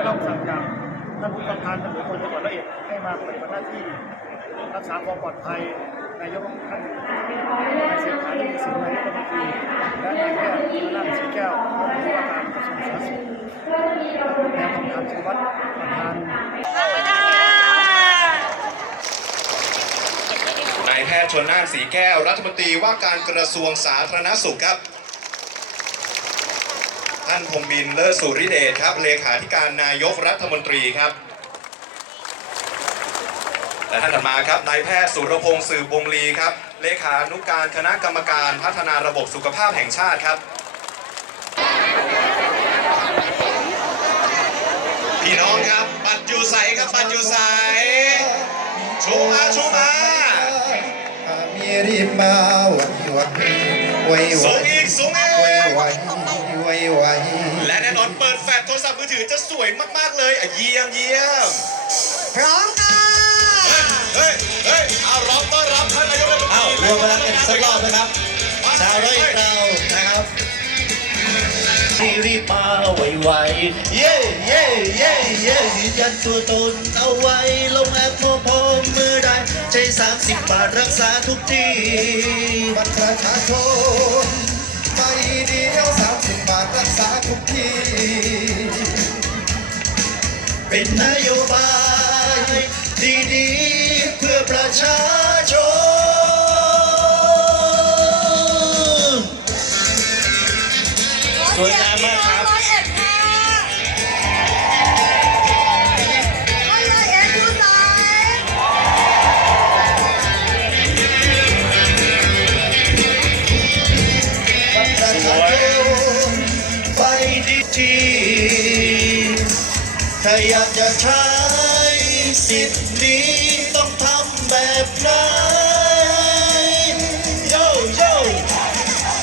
ได้รับสั่งจากท่านผู้กำกับการตำรวจภูธรจังหวัดร้อยเอ็ดให้มาปฏิบัติหน้าที่รักษาความปลอดภัยนายกท่านนายเศรษฐาทวีสินนายกรัฐมนตรีและนายแพทย์ชลน่านสีแก้วรัฐมนตรีว่าการกระทรวงสาธารณสุขแนวทางการชีวัตรประธานนายแพทย์ชนน่านสีแก้วรัฐมนตรีว่าการกระทรวงสาธารณสุขครับ ท่านพงบินเลิศสุริเดชครับ เลขาธิการนายกรัฐมนตรีครับ และท่านถัดมาครับนายแพทย์สุรพงศ์สืบวงลีครับ เลขานุการคณะกรรมการพัฒนาระบบสุขภาพแห่งชาติครับ พี่น้องครับ บัตรอยู่ใสครับบัตรอยู่ใสชูมาชูมามีริมาวันวันไว้สูวังอีกสูงอีก ถือจะสวยมากๆเลยอะเยี่ยมเยี่ยมพร้อมค่ะเฮ้ยเฮ้ยเอารับต้อนรับท่านนายกรัฐมนตรีเอ้ารวมพลังกันสักรอบนะครับ ชาวไร่เรานะครับรีรีบมาไวๆเย่เย่เย่เย่ยืนยันตัวตนเอาไว้ ลงแอปพอพอมือได้ใช้สามสิบบาทรักษาทุกที่บัตรประชาชนใบเดียวสามสิบบาทรักษาทุกที่เป็นนโยบายดีๆเพื่อประชาชนสวยงามมากครับีถ้าอยากจะใช้สิทธิ์นี้ต้องทำแบบไหนโยโย่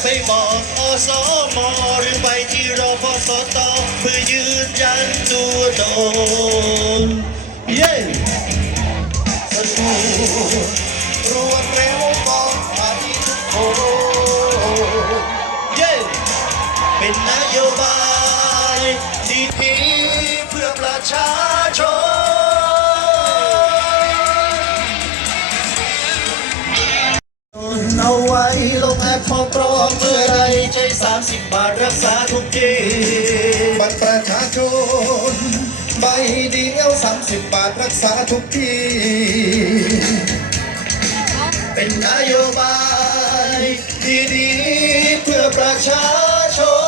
ไปบอกอสมหรือไปที่รพสตเพื่อยืน ดีเพื่อประชาชนเอาไว้ลงแอปพอปลอมเมื่อไรใช้30บาทรักษาทุกทีบัตรประชาชนใบเดียว30บาทรักษาทุกทีเป็นนโยบายดีๆเพื่อประชาชน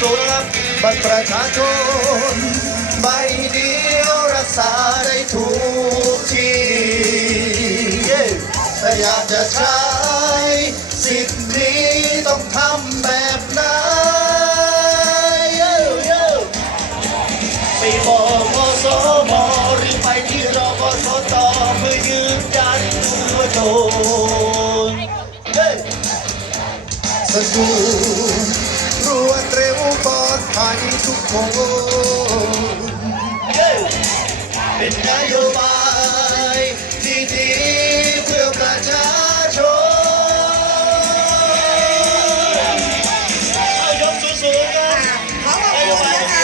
สูงๆนะครับบัตรประชาชนใบเดียวรักษาได้ทุกที่เย้ถ้าอยากจะใช้สิทธิ์นี้ต้องทำแบบไหนไปบอกอสมหรือไปที่รพสตเพื่อยืนยันตัวตนสะดวก รวดเร็วปลอดภัยทุกคน เป็นนโยบายที่ดีเพื่อประชาชนเอายกสูงๆครับ ขอขอบคุณนะคะ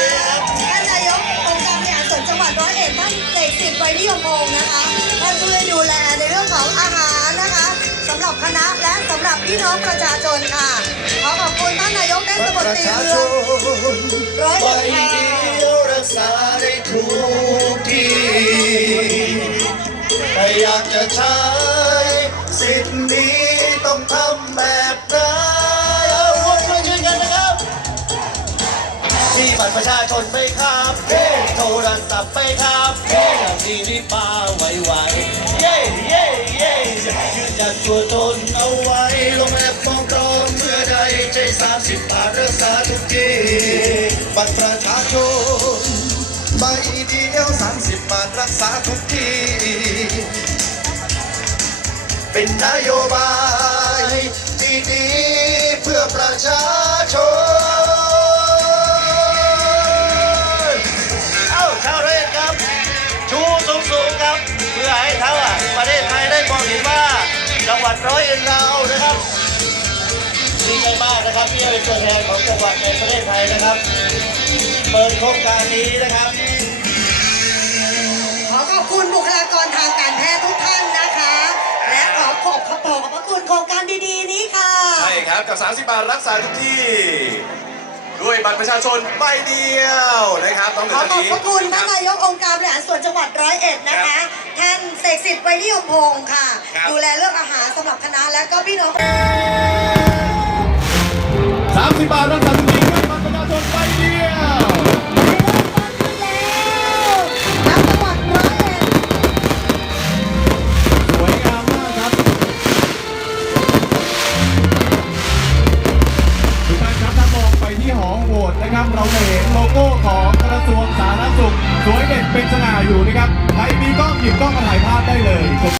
ท่านนายกองค์การบริหารส่วนจังหวัดร้อยเอ็ดท่านเอกสิทธิ์ไวยนิยมพงศ์นะคะท่านช่วยดูแลในเรื่องของอาหารนะคะสำหรับคณะและสำหรับพี่น้องประชาชนค่ะ ประชาชนร้อยใบเดียวรักษาได้ทุกที่ถ้าอยากจะใช้สิทธิ์นี้ต้องทำแบบไหนเอาร่วมด้วยช่วยกันนะครับมีบัตรประชาชนไหมครับ โทรศัพท์ไหมครับเฮ้ดีรีบมาไว ตรประชาชนใบเดียวสามสิบบาทรักษาทุกทีเป็นนโยบายดีๆเพื่อประชาชน เอ้าชาวเรศครับ ชูสูงสูงครับ เพื่อให้เท่าประเทศไทยได้มองเห็นว่า จังหวัดร้อยเอ็ดเรา นะครับที่ได้เป็นตัวแทนของจังหวัดในประเทศไทยนะครับ เปิดโครงการนี้นะครับ ขอขอบคุณบุคลากรทางการแพทย์ทุกท่านนะคะ และขอขอบขอบขอบพระคุณโครงการดีๆ นี้ค่ะ ใช่ครับกับ 30 บาทรักษาทุกที่ ด้วยบัตรประชาชนใบเดียวนะครับต้องขเดี๋อยวขอบนี้พระคุณท่านนายกองค์การบริหารส่วนจังหวัดร้อยเอ็ดนะคะ ท่านเสกสิทธิ์ไวริยมพงศ์ค่ะครับดูแลเรื่องอาหารสำหรับคณะและก็พี่น้อง 30บา